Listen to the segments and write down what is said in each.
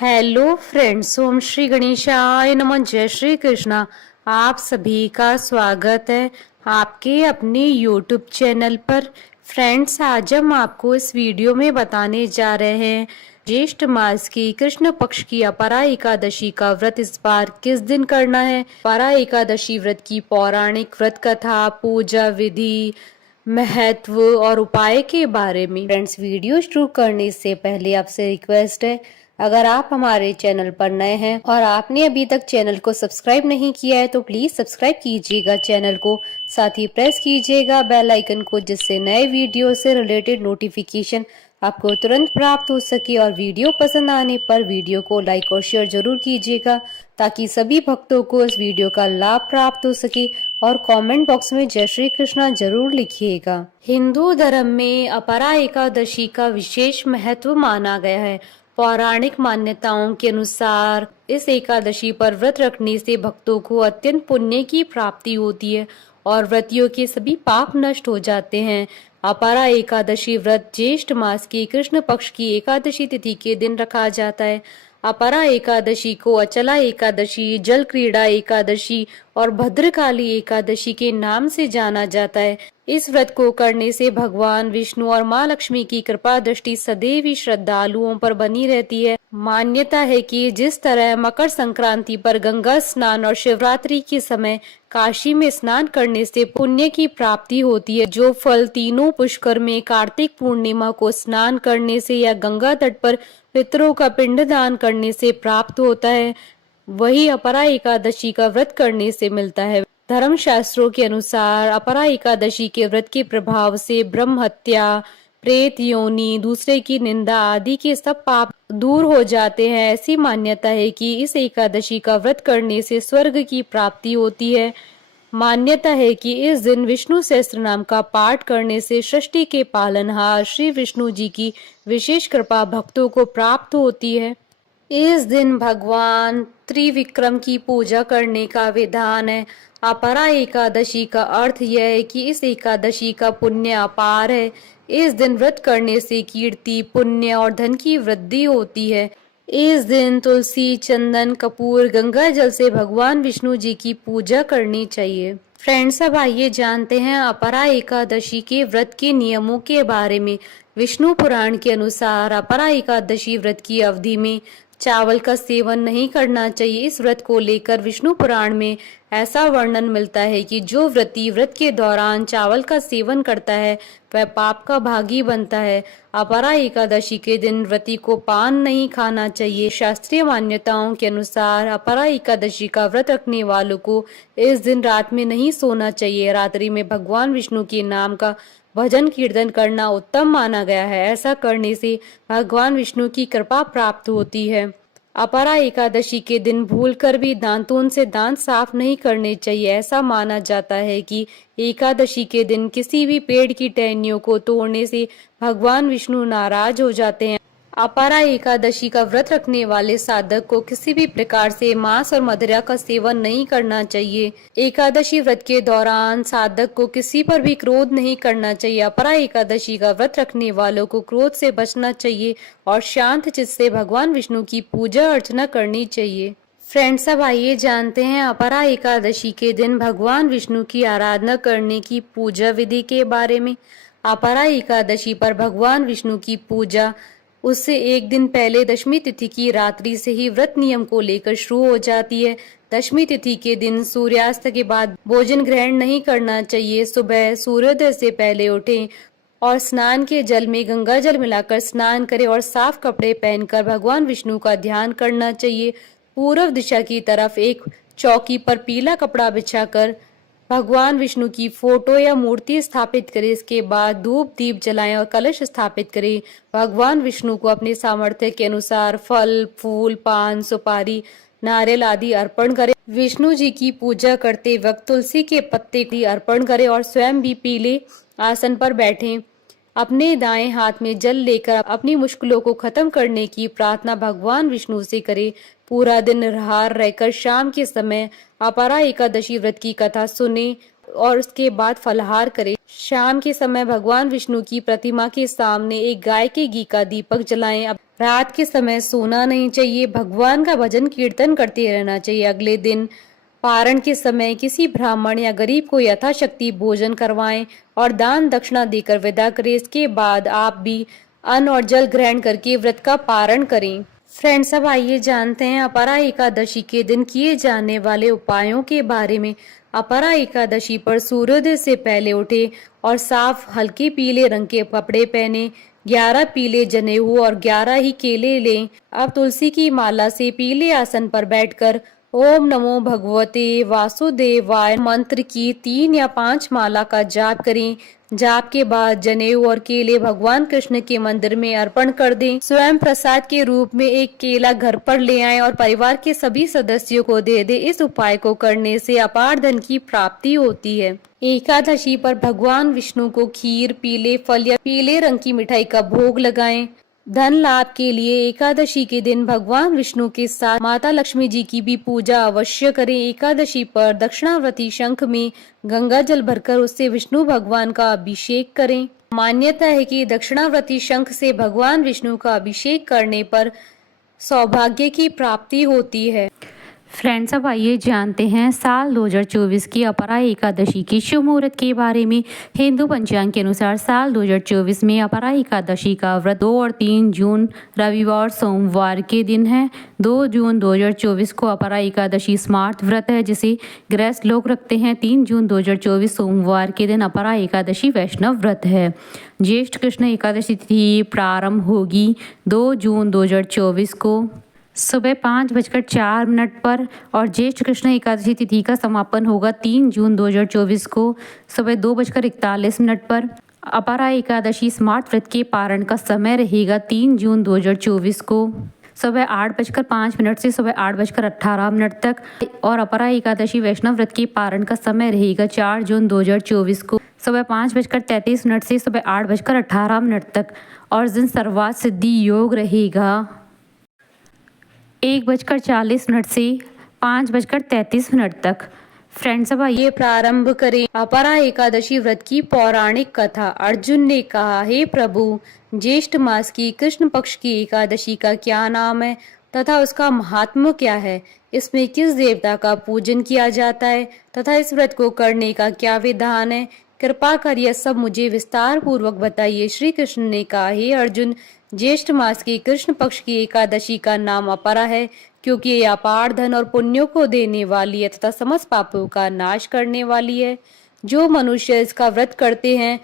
Hello friends, ओम श्री गणेशाय नमः। जय श्री कृष्णा। आप सभी का स्वागत है आपके अपने यूट्यूब चैनल पर। फ्रेंड्स, आज हम आपको इस वीडियो में बताने जा रहे हैं ज्येष्ठ मास की कृष्ण पक्ष की अपरा एकादशी का व्रत इस बार किस दिन करना है। अपरा एकादशी व्रत की पौराणिक व्रत कथा, पूजा विधि, महत्व और उपाय के बारे में। फ्रेंड्स, वीडियो शुरू करने से पहले आपसे रिक्वेस्ट है, अगर आप हमारे चैनल पर नए हैं और आपने अभी तक चैनल को सब्सक्राइब नहीं किया है तो प्लीज सब्सक्राइब कीजिएगा चैनल को, साथ ही प्रेस कीजिएगा बेल आइकन को, जिससे नए वीडियो से रिलेटेड नोटिफिकेशन आपको तुरंत प्राप्त हो सके। और वीडियो पसंद आने पर वीडियो को लाइक और शेयर जरूर कीजिएगा ताकि सभी भक्तों को इस वीडियो का लाभ प्राप्त हो सके। और कमेंट बॉक्स में जय श्री कृष्णा जरूर लिखिएगा। हिंदू धर्म में अपरा एकादशी का विशेष महत्व माना गया है। पौराणिक मान्यताओं के अनुसार इस एकादशी पर व्रत रखने से भक्तों को अत्यंत पुण्य की प्राप्ति होती है और व्रतियों के सभी पाप नष्ट हो जाते हैं। अपरा एकादशी व्रत ज्येष्ठ मास की कृष्ण पक्ष की एकादशी तिथि के दिन रखा जाता है। अपरा एकादशी को अचला एकादशी, जल क्रीड़ा एकादशी और भद्रकाली एकादशी के नाम से जाना जाता है। इस व्रत को करने से भगवान विष्णु और माँ लक्ष्मी की कृपा दृष्टि सदैव ही श्रद्धालुओं पर बनी रहती है। मान्यता है कि जिस तरह मकर संक्रांति पर गंगा स्नान और शिवरात्रि के समय काशी में स्नान करने से पुण्य की प्राप्ति होती है, जो फल तीनों पुष्कर में कार्तिक पूर्णिमा को स्नान करने से या गंगा तट पर पितरों का पिंडदान करने से प्राप्त होता है, वही अपरा एकादशी का व्रत करने से मिलता है। धर्म शास्त्रों के अनुसार अपरा एकादशी के व्रत के प्रभाव से ब्रह्म हत्या, प्रेत योनि, दूसरे की निंदा आदि के सब पाप दूर हो जाते हैं। ऐसी मान्यता है कि इस एकादशी का व्रत करने से स्वर्ग की प्राप्ति होती है। मान्यता है कि इस दिन विष्णु सहस्त्र नाम का पाठ करने से सृष्टि के पालनहार श्री विष्णु जी की विशेष कृपा भक्तों को प्राप्त होती है। इस दिन भगवान त्रिविक्रम की पूजा करने का विधान है। अपरा एकादशी का अर्थ यह है कि इस एकादशी का पुण्य अपार है। इस दिन व्रत करने से कीर्ति, पुण्य और धन की वृद्धि होती है। इस दिन तुलसी, चंदन, कपूर, गंगा जल से भगवान विष्णु जी की पूजा करनी चाहिए। फ्रेंड्स, अब आइए जानते हैं अपरा एकादशी के व्रत के नियमों के बारे में। विष्णु पुराण के अनुसार अपरा एकादशी व्रत की अवधि में चावल का सेवन नहीं करना चाहिए। इस व्रत को लेकर विष्णु पुराण में ऐसा वर्णन मिलता है कि जो व्रती व्रत के दौरान चावल का सेवन करता है वह पाप का भागी बनता है। अपरा एकादशी के दिन व्रती को पान नहीं खाना चाहिए। शास्त्रीय मान्यताओं के अनुसार अपरा एकादशी का व्रत रखने वालों को इस दिन रात में नहीं सोना चाहिए। रात्रि में भगवान विष्णु के नाम का भजन कीर्तन करना उत्तम माना गया है। ऐसा करने से भगवान विष्णु की कृपा प्राप्त होती है। अपरा एकादशी के दिन भूलकर भी दांतों से दांत साफ नहीं करने चाहिए। ऐसा माना जाता है कि एकादशी के दिन किसी भी पेड़ की टहनियों को तोड़ने से भगवान विष्णु नाराज हो जाते हैं। अपरा एकादशी का व्रत रखने वाले साधक को किसी भी प्रकार से मांस और मदिरा का सेवन नहीं करना चाहिए। एकादशी व्रत के दौरान साधक को किसी पर भी क्रोध नहीं करना चाहिए। अपरा एकादशी का व्रत रखने वालों को क्रोध से बचना चाहिए और शांत चित्त से भगवान विष्णु की पूजा अर्चना करनी चाहिए। फ्रेंड्स, अब आइए जानते हैं अपरा एकादशी के दिन भगवान विष्णु की आराधना करने की पूजा विधि के बारे में। अपरा एकादशी पर भगवान विष्णु की पूजा उससे एक दिन पहले दशमी तिथि की रात्रि से ही व्रत नियम को लेकर शुरू हो जाती है। दशमी तिथि के दिन सूर्यास्त के बाद भोजन ग्रहण नहीं करना चाहिए। सुबह सूर्योदय से पहले उठें और स्नान के जल में गंगा जल मिलाकर स्नान करें और साफ कपड़े पहनकर भगवान विष्णु का ध्यान करना चाहिए। पूर्व दिशा की तरफ एक चौकी पर पीला कपड़ा बिछाकर भगवान विष्णु की फोटो या मूर्ति स्थापित करें। इसके बाद धूप दीप जलाएं और कलश स्थापित करें। भगवान विष्णु को अपने सामर्थ्य के अनुसार फल, फूल, पान, सुपारी, नारियल आदि अर्पण करें। विष्णु जी की पूजा करते वक्त तुलसी के पत्ते भी अर्पण करें और स्वयं भी पीले आसन पर बैठें। अपने दाएं हाथ में जल लेकर अपनी मुश्किलों को खत्म करने की प्रार्थना भगवान विष्णु से करें। पूरा दिन निराहार रहकर शाम के समय अपरा एकादशी व्रत की कथा सुने और उसके बाद फलाहार करें। शाम के समय भगवान विष्णु की प्रतिमा के सामने एक गाय के घी का दीपक जलाएं। अब रात के समय सोना नहीं चाहिए, भगवान का भजन कीर्तन करते रहना चाहिए। अगले दिन पारण के समय किसी ब्राह्मण या गरीब को यथाशक्ति भोजन करवाएं और दान दक्षिणा देकर विदा करें। इसके बाद आप भी अन्न और जल ग्रहण करके व्रत का पारण करें। फ्रेंड्स, अब आइए जानते हैं अपरा एकादशी के दिन किए जाने वाले उपायों के बारे में। अपरा एकादशी पर सूर्योदय से पहले उठे और साफ हल्के पीले रंग के कपड़े पहने, 11 पीले जनेऊ और 11 ही केले लें। अब तुलसी की माला से पीले आसन पर बैठकर ओम नमो भगवते वासुदेवाय मंत्र की 3 या 5 माला का जाप करें। जाप के बाद जनेऊ और केले भगवान कृष्ण के मंदिर में अर्पण कर दें। स्वयं प्रसाद के रूप में एक केला घर पर ले आएं और परिवार के सभी सदस्यों को दे दें। इस उपाय को करने से अपार धन की प्राप्ति होती है। एकादशी पर भगवान विष्णु को खीर, पीले फल या पीले रंग की मिठाई का भोग लगाएं। धन लाभ के लिए एकादशी के दिन भगवान विष्णु के साथ माता लक्ष्मी जी की भी पूजा अवश्य करें। एकादशी पर दक्षिणावर्ती शंख में गंगा जल भरकर उससे विष्णु भगवान का अभिषेक करें। मान्यता है कि दक्षिणावर्ती शंख से भगवान विष्णु का अभिषेक करने पर सौभाग्य की प्राप्ति होती है। फ्रेंड्स, अब आइए जानते हैं साल 2024 की अपरा एकादशी के शुभ मुहूर्त के बारे में। हिंदू पंचांग के अनुसार साल 2024 में अपरा एकादशी का व्रत 2 और 3 जून रविवार सोमवार के दिन है। 2 जून 2024 को अपरा एकादशी स्मार्त व्रत है जिसे गृहस्थ लोग रखते हैं। 3 जून 2024 सोमवार के दिन अपरा एकादशी वैष्णव व्रत है। ज्येष्ठ कृष्ण एकादशी तिथि प्रारंभ होगी 2 जून 2024 को सुबह 5:04 पर और ज्येष्ठ कृष्ण एकादशी तिथि का समापन होगा 3 जून 2024 को सुबह 2:41 पर। अपरा एकादशी स्मार्त व्रत के पारण का समय रहेगा 3 जून 2024 को सुबह 8:05 से सुबह 8:18 तक और अपरा एकादशी वैष्णव व्रत के पारण का समय रहेगा 4 जून 2024 को सुबह 5:33 से सुबह 8:18 तक और दिन सर्वात सिद्धि योग रहेगा 1:40 से 5:33 तक। फ्रेंड्स, अब ये प्रारंभ करें अपरा एकादशी व्रत की पौराणिक कथा। अर्जुन ने कहा, हे प्रभु, ज्येष्ठ मास की कृष्ण पक्ष की एकादशी का क्या नाम है तथा उसका महात्म्य क्या है? इसमें किस देवता का पूजन किया जाता है तथा इस व्रत को करने का क्या विधान है? कृपा कर यह सब मुझे विस्तार पूर्वक बताइए। श्री कृष्ण ने कहा, हे अर्जुन, ज्येष्ठ मास की कृष्ण पक्ष की एकादशी का नाम अपरा है क्योंकि ये अपार धन और पुण्यों को देने वाली है तथा समस्त पापों का नाश करने वाली है। जो मनुष्य इसका व्रत करते हैं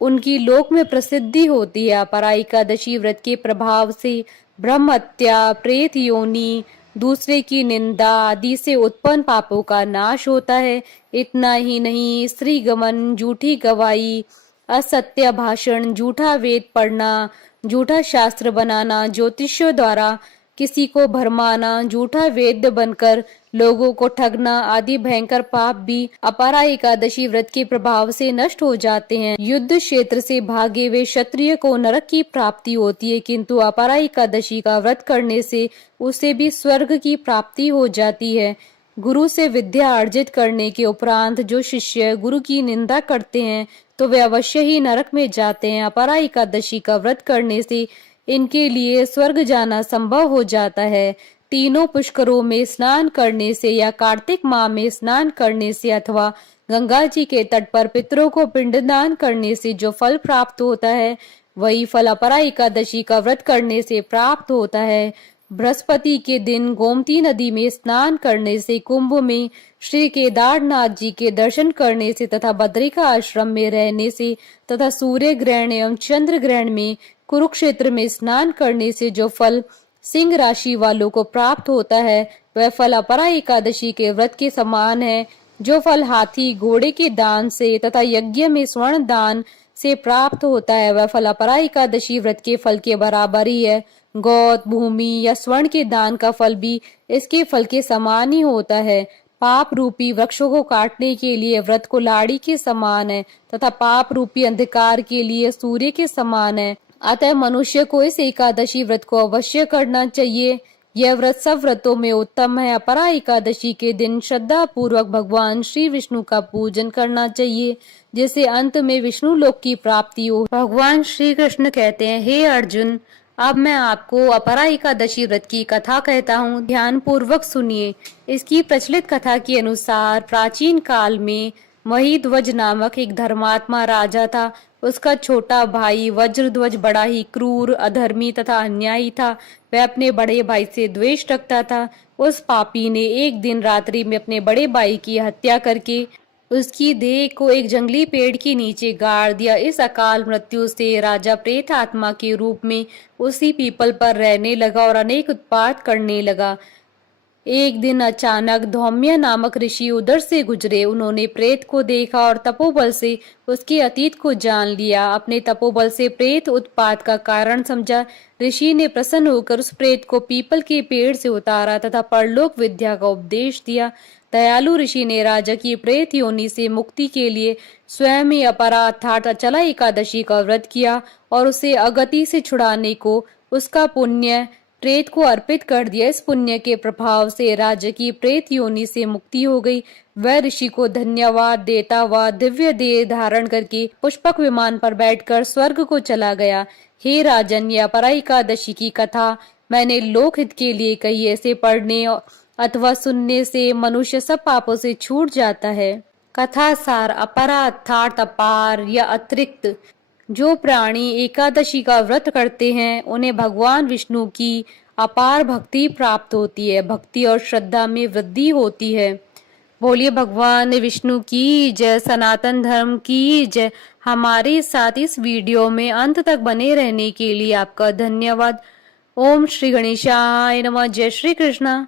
उनकी लोक में प्रसिद्धि होती है। अपरा एकादशी व्रत के प्रभाव से ब्रह्म हत्या, प्रेत योनि, दूसरे की निंदा आदि से उत्पन्न पापों का नाश होता है। इतना ही नहीं, स्त्री गमन, झूठी गवाही, असत्य भाषण, झूठा वेद पढ़ना, झूठा शास्त्र बनाना, ज्योतिषियों द्वारा किसी को भरमाना, झूठा वेद्य बनकर लोगों को ठगना आदि भयंकर पाप भी अपरा एकादशी व्रत के प्रभाव से नष्ट हो जाते हैं। युद्ध क्षेत्र से भागे हुए क्षत्रिय को नरक की प्राप्ति होती है, किंतु अपरा एकादशी का व्रत करने से उसे भी स्वर्ग की प्राप्ति हो जाती है। गुरु से विद्या अर्जित करने के उपरांत जो शिष्य गुरु की निंदा करते हैं तो वे अवश्य ही नरक में जाते हैं। अपरा एकादशी का व्रत करने से इनके लिए स्वर्ग जाना संभव हो जाता है। तीनों पुष्करों में स्नान करने से या कार्तिक माह में स्नान करने से अथवा गंगा जी के तट पर पितरों को पिंडदान करने से जो फल प्राप्त होता है वही फल अपरा एकादशी का व्रत करने से प्राप्त होता है। बृहस्पति के दिन गोमती नदी में स्नान करने से, कुंभ में श्री केदारनाथ जी के दर्शन करने से तथा बद्रिका आश्रम में रहने से तथा सूर्य ग्रहण एवं चंद्र ग्रहण में कुरुक्षेत्र में स्नान करने से जो फल सिंह राशि वालों को प्राप्त होता है वह फल अपरा एकादशी के व्रत के समान है। जो फल हाथी घोड़े के दान से तथा यज्ञ में स्वर्ण दान से प्राप्त होता है वह फल अपरा एकादशी व्रत के फल के बराबर ही है। गौत, भूमि या स्वर्ण के दान का फल भी इसके फल के समान ही होता है। पाप रूपी वृक्षों को काटने के लिए व्रत को लाड़ी के समान है तथा पाप रूपी अंधकार के लिए सूर्य के समान है। अतः मनुष्य को इस एकादशी व्रत को अवश्य करना चाहिए। यह व्रत सब व्रतों में उत्तम है। अपरा एकादशी के दिन श्रद्धा पूर्वक भगवान श्री विष्णु का पूजन करना चाहिए, जिससे अंत में विष्णु लोक की प्राप्ति हो। भगवान श्री कृष्ण कहते हैं, हे अर्जुन, अब मैं आपको अपरा एकादशी व्रत की कथा कहता हूँ, ध्यान पूर्वक सुनिए। इसकी प्रचलित कथा के अनुसार प्राचीन काल में महिध्वज नामक एक धर्मात्मा राजा था। उसका छोटा भाई वज्रध्वज बड़ा ही क्रूर, अधर्मी तथा अन्यायी था। वह अपने बड़े भाई से द्वेष रखता था। उस पापी ने एक दिन रात्रि में अपने बड़े भाई की हत्या करके उसकी देह को एक जंगली पेड़ के नीचे गाड़ दिया। इस अकाल मृत्यु से राजा प्रेत आत्मा के रूप में उसी पीपल पर रहने लगा और अनेक उत्पात करने लगा। एक दिन अचानक धौम्य नामक ऋषि उधर से गुजरे। उन्होंने प्रेत को देखा और तपोबल से उसके अतीत को जान लिया। अपने तपोबल से प्रेत उत्पात का कारण समझा। ऋषि ने प्रसन्न होकर उस प्रेत को पीपल के पेड़ से उतारा तथा परलोक विद्या का उपदेश दिया। दयालु ऋषि ने राजा की प्रेत योनि से मुक्ति के लिए स्वयं ही अपरा अर्थात अचला एकादशी का व्रत किया और उसे अगति से छुड़ाने को उसका पुण्य प्रेत को अर्पित कर दिया। इस पुण्य के प्रभाव से राजा की प्रेत योनि से मुक्ति हो गई। वह ऋषि को धन्यवाद देता हुआ दिव्य देह धारण करके पुष्पक विमान पर बैठकर स्वर्ग को चला गया। हे राजन, यह अपरा एकादशी की कथा मैंने लोकहित के लिए कही। ऐसे पढ़ने अथवा सुनने से मनुष्य सब पापों से छूट जाता है। कथा सार, अपरा अर्थात अपार या अतिरिक्त। जो प्राणी एकादशी का व्रत करते हैं उन्हें भगवान विष्णु की अपार भक्ति प्राप्त होती है। भक्ति और श्रद्धा में वृद्धि होती है। बोलिए भगवान विष्णु की जय, सनातन धर्म की जय। हमारे साथ इस वीडियो में अंत तक बने रहने के लिए आपका धन्यवाद। ओम श्री गणेशाय नमः। जय श्री कृष्णा।